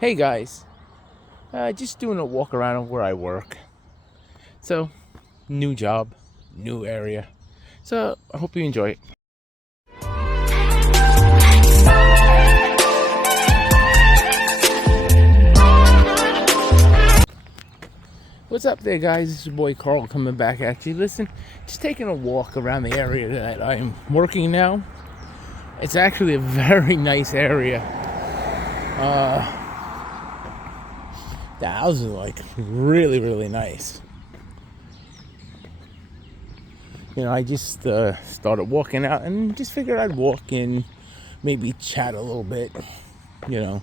Hey guys, just doing a walk around of where I work. So, new job, new area. So, I hope you enjoy it. What's up there, guys? This is your boy Carl coming back at you. Listen, just taking a walk around the area that I'm working now. It's actually a very nice area. The houses are like really, really nice. I just started walking out and just figured I'd walk in, maybe chat a little bit. You know,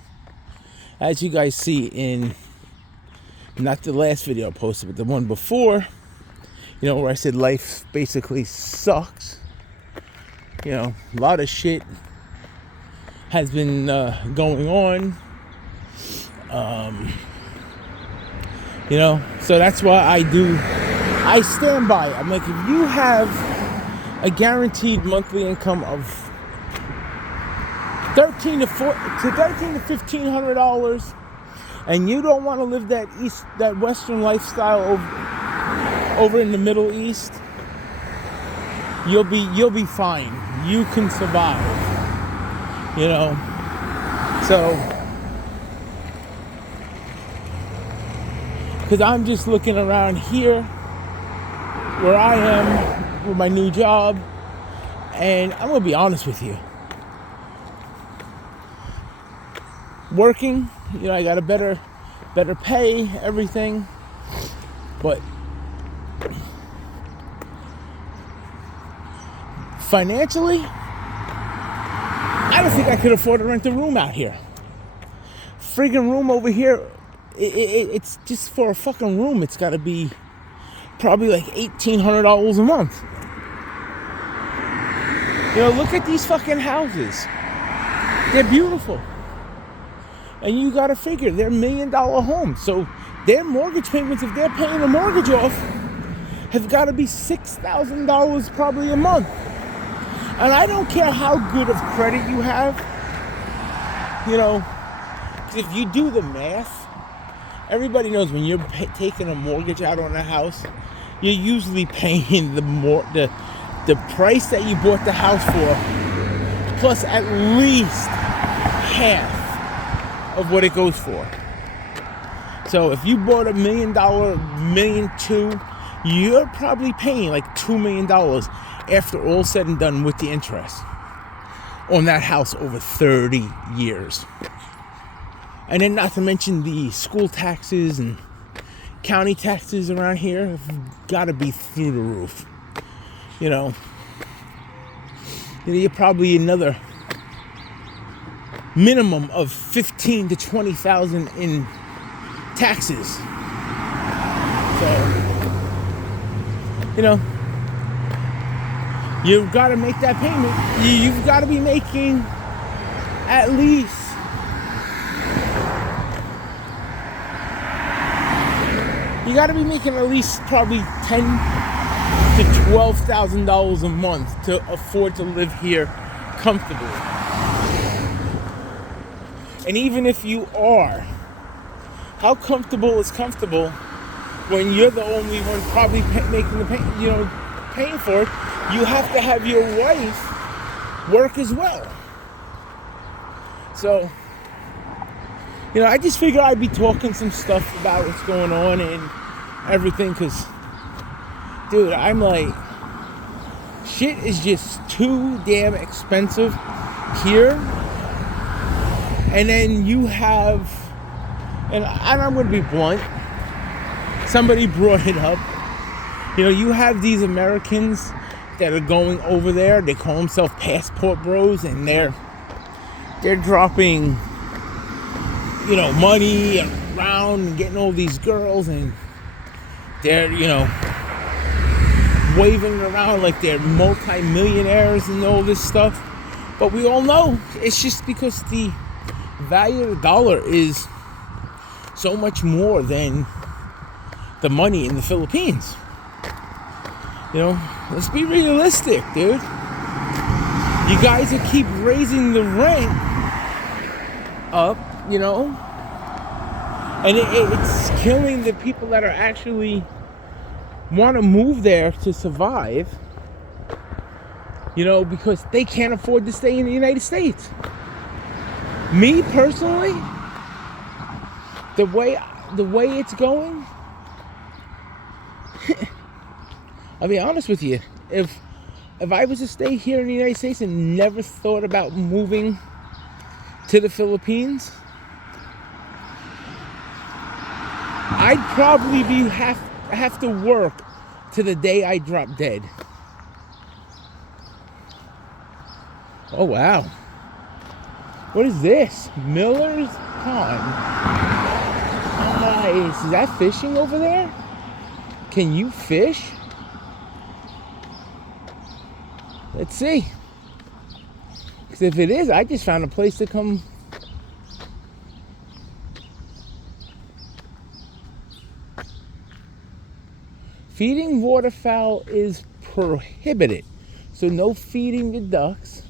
as you guys see in not the last video I posted, but the one before, where I said life basically sucks. A lot of shit has been going on. So that's why I stand by it. I'm like, if you have a guaranteed monthly income of $13 to $1,500, and you don't want to live that Western lifestyle over in the Middle East, you'll be fine. You can survive. So. Because I'm just looking around here where I am with my new job, and I'm going to be honest with you. Working, I got a better pay, everything, but financially, I don't think I could afford to rent a room out here. Friggin' room over here, it's just for a fucking room. It's got to be probably like $1,800 a month. Look at these fucking houses. They're beautiful. And you got to figure, they're $1 million homes. So their mortgage payments, if they're paying the mortgage off, have got to be $6,000 probably a month. And I don't care how good of credit you have. If you do the math, everybody knows when you're taking a mortgage out on a house, you're usually paying the price that you bought the house for, plus at least half of what it goes for. So if you bought $1 million, $1.2 million, you're probably paying like $2 million after all said and done with the interest on that house over 30 years. And then not to mention the school taxes and county taxes around here have got to be through the roof. You're probably another minimum of $15,000 to $20,000 in taxes. So, you've got to make that payment. You've got to be making at least probably $10,000 to $12,000 a month to afford to live here comfortably. And even if you are, how comfortable is comfortable when you're the only one probably making the paying for it? You have to have your wife work as well. So, I just figured I'd be talking some stuff about what's going on and everything, because, dude, I'm like, shit is just too damn expensive here. And then you have, and I'm going to be blunt, somebody brought it up, you have these Americans that are going over there, they call themselves passport bros, and they're dropping money around and getting all these girls, and they're, waving it around like they're multi-millionaires and all this stuff. But we all know it's just because the value of the dollar is so much more than the money in the Philippines. Let's be realistic, dude. You guys that keep raising the rent up, And it's killing the people that are actually want to move there to survive, because they can't afford to stay in the United States. Me personally, the way it's going, I'll be honest with you, if I was to stay here in the United States and never thought about moving to the Philippines, I'd probably have to work to the day I drop dead. Oh wow. What is this? Miller's Pond. Nice. Is that fishing over there? Can you fish? Let's see. Because if it is, I just found a place to come. Feeding waterfowl is prohibited. So no feeding the ducks.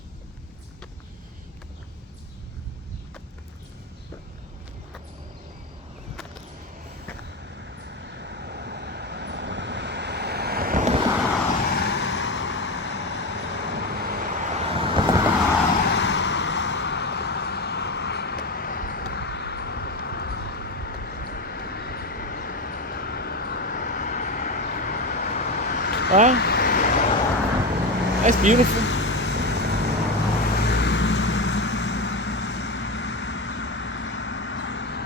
That's beautiful.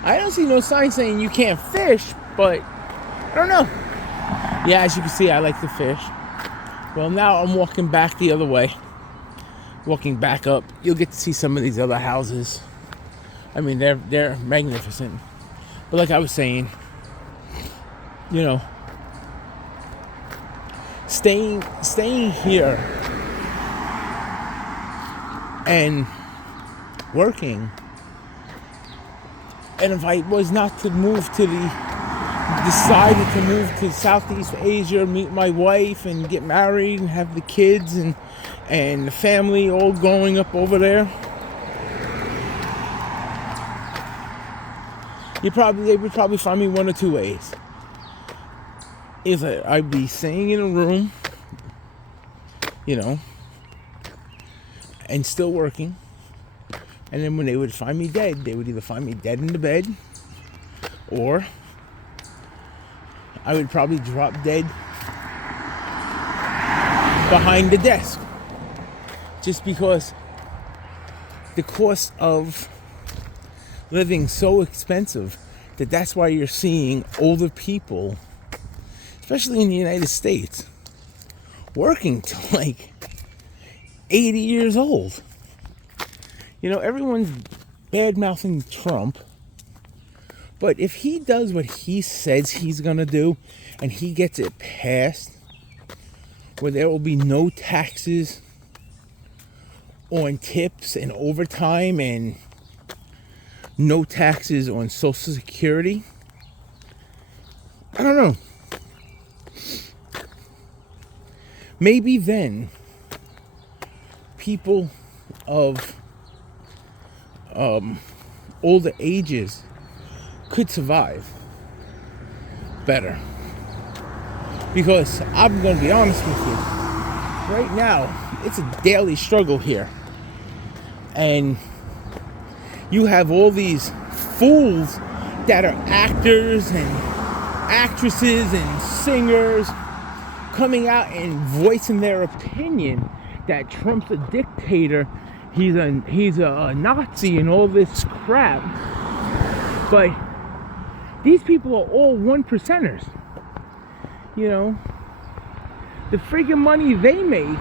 I don't see no sign saying you can't fish, but I don't know. Yeah, as you can see, I like to fish. Well, now I'm walking back the other way. Walking back up, you'll get to see some of these other houses. I mean, they're magnificent. But like I was saying, staying here and working, and if I was not to decided to move to Southeast Asia, meet my wife and get married and have the kids and the family all growing up over there, they would probably find me one or two ways. Either I'd be staying in a room, and still working, and then when they would find me dead, they would either find me dead in the bed, or I would probably drop dead behind the desk, just because the cost of living so expensive that's why you're seeing older people, especially in the United States, working till like 80 years old. Everyone's bad-mouthing Trump, but if he does what he says he's gonna do and he gets it passed where there will be no taxes on tips and overtime and no taxes on Social Security, I don't know. Maybe then people of older ages could survive better. Because I'm going to be honest with you, right now it's a daily struggle here. And you have all these fools that are actors and actresses and singers coming out and voicing their opinion that Trump's a dictator, he's a Nazi and all this crap. But these people are all 1%ers. The freaking money they make,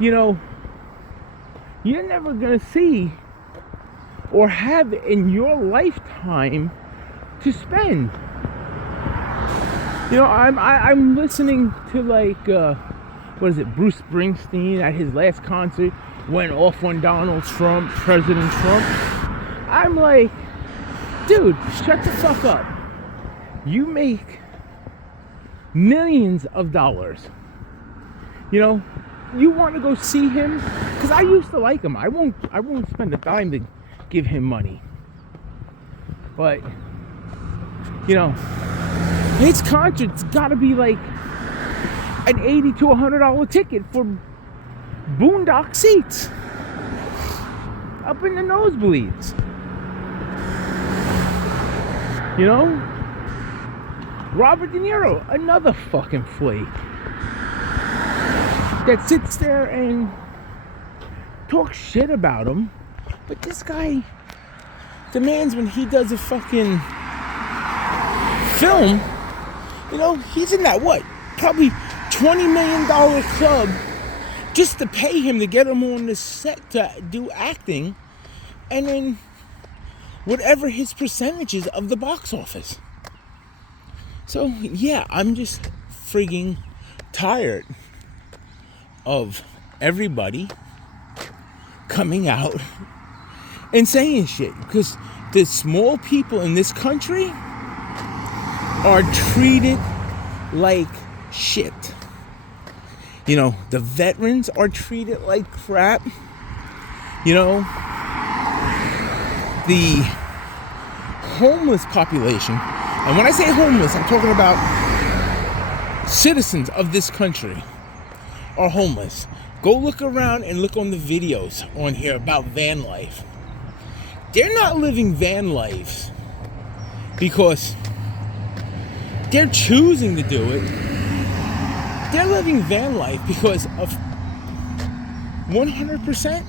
you're never gonna see or have in your lifetime to spend. I'm listening to Bruce Springsteen at his last concert went off on Donald Trump, President Trump. I'm like, dude, shut the fuck up. You make millions of dollars. You want to go see him? Because I used to like him. I won't spend a dime to give him money. But, you know, his concert's gotta be like an $80 to $100 ticket for boondock seats up in the nosebleeds. You know, Robert De Niro, another fucking flake that sits there and talks shit about him. But this guy demands, when he does a fucking film, you know, he's in that probably $20 million club just to pay him to get him on the set to do acting, and then whatever his percentages of the box office. So yeah, I'm just frigging tired of everybody coming out and saying shit, because the small people in this country are treated like shit. You know, the veterans are treated like crap. You know, the homeless population, and when I say homeless, I'm talking about citizens of this country are homeless. Go look around and look on the videos on here about van life. They're not living van lives because they're choosing to do it. They're living van life because of 100%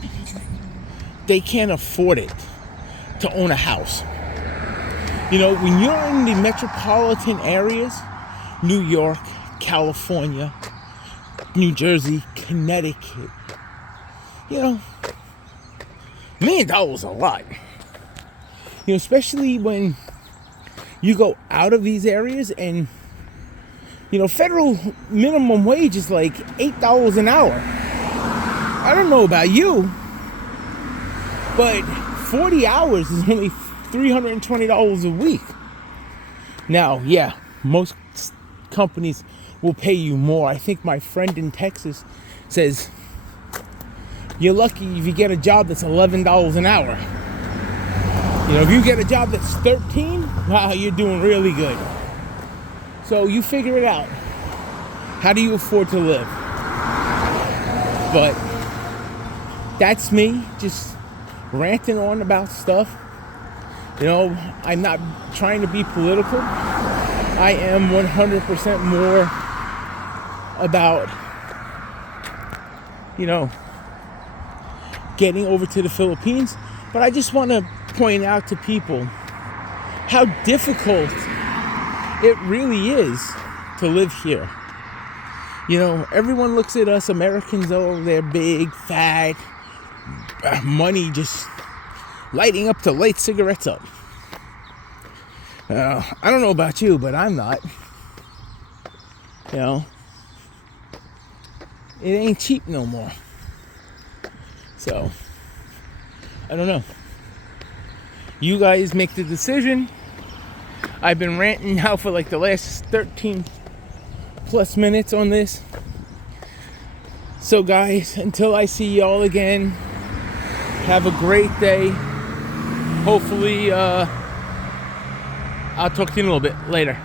they can't afford it to own a house. You know, when you're in the metropolitan areas, New York, California, New Jersey, Connecticut, you know, $1 million is a lot. You know, especially when you go out of these areas and, you know, federal minimum wage is like $8 an hour. I don't know about you, but 40 hours is only $320 a week. Now, yeah, most companies will pay you more. I think my friend in Texas says you're lucky if you get a job that's $11 an hour. You know, if you get a job that's 13, wow, you're doing really good. So you figure it out. How do you afford to live? But that's me just ranting on about stuff. You know, I'm not trying to be political. I am 100% more about, you know, getting over to the Philippines. But I just want to point out to people how difficult it really is to live here. You know, everyone looks at us Americans, oh, they're big, fat, money just lighting up to light cigarettes up. I don't know about you, but I'm not. You know, it ain't cheap no more. So, I don't know. You guys make the decision. I've been ranting now for like the last 13 plus minutes on this. So guys, until I see y'all again, have a great day. Hopefully, I'll talk to you in a little bit later.